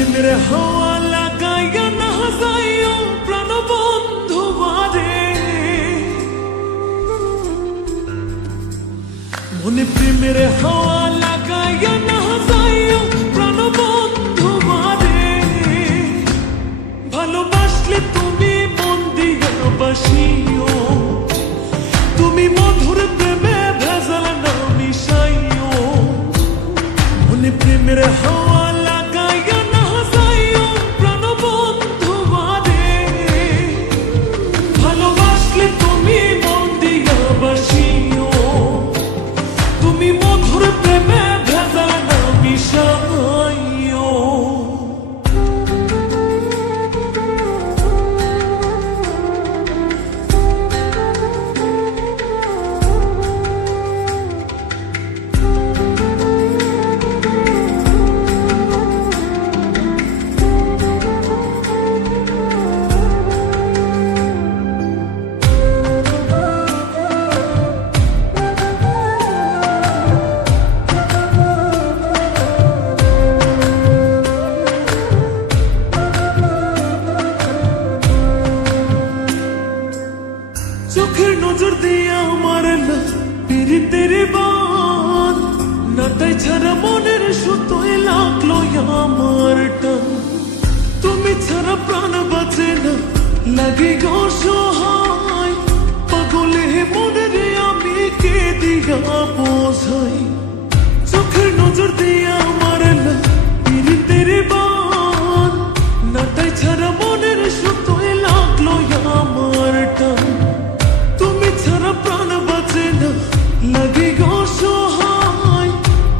প্রেমের হাওয়া লাগাইয়া না যাইও প্রাণ বন্ধু বারে, মনে প্রেমের হাওয়া লাগাইয়া না যাইও প্রাণ বন্ধু বারে। ভালোবাসলে তুমি মন দিয়া বাসিও, তুমি মধুর প্রেমে ভেজাল না মিশাইও। মনে প্রেমের হাওয়া লাগাইয়া না যাইও প্রাণ বন্ধু বারে, ভালোবাসলে তুমি মন দিয়া বাসিও, তুমি মধুর প্রেমে ভেজাল না মিশাইও। চোখের নজর দিয়ে আমার না পীড়িতের বান, নাটাই ছাড়া মনের সুতোয় লাগলো আমার টান। তুমি ছাড়া প্রাণ বাঁচে না, লাগে গো সহায়, পাগলে মনের আমি কে দিয়া বোঝাই। চোখের নজর দিয়ে আমার না পীড়িতের বান, নাটাই ছাড়া মনের সুতোয় লাগলো আমার টান। ছাড়া প্রাণ বাঁচে না, লাগে গো সহায়,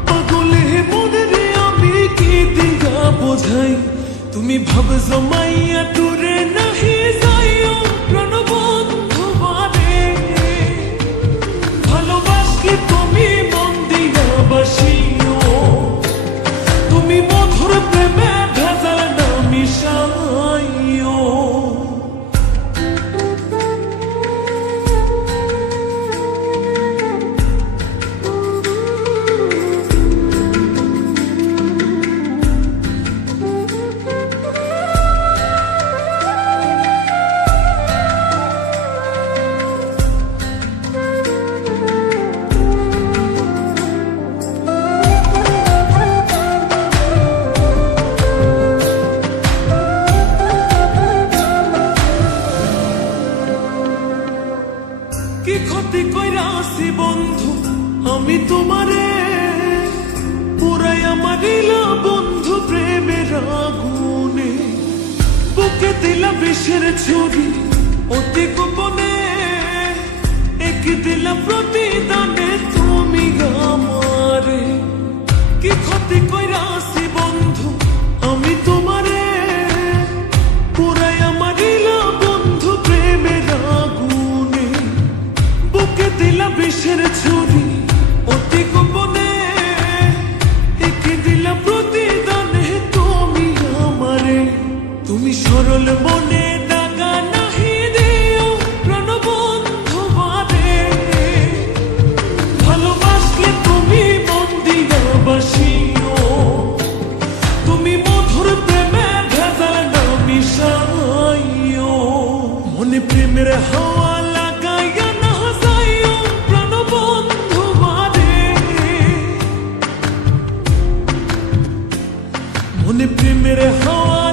পাগলে মনের আমি কি দিয়া বোঝাই। তুমি ভাব জমাইয়া দূরে নাহি যাইও প্রাণ বন্ধু বারে, ভালোবাসলে তুমি মন দিয়া বাসিও, তুমি মধুর প্রেমে ভেজাল না মিশাইও। কি ক্ষতি কইরা আসি বন্ধু আমি তোমারে, পুরাই মারিলা বন্ধু প্রেমের আগুনে। বুকে দিলা বিষের ছুরি অতি গোপনে, এক দিলা প্রতিদানে তুমি আমারে। কি ক্ষতি কইরা আসি বন্ধু আমি তোমারে, পুরাই মারিলা বন্ধু প্রেমের আগুনে। বুকে দিলা বিষের ছুরি অতি গোপনে, একে দিলা প্রতিদানে তুমি আমারে। তুমি সরল মনে দাগা নাহি দিও প্রাণ বন্ধু বারে, ভালোবাসলে তুমি মন দিয়া বাসিও, তুমি মধুর প্রেমে ভেজাল না মিশাইও। মনে প্রেমের হাওয়া লাগাইয়া না যাইও প্রাণ বন্ধু বারে, মনে প্রেমের হাওয়া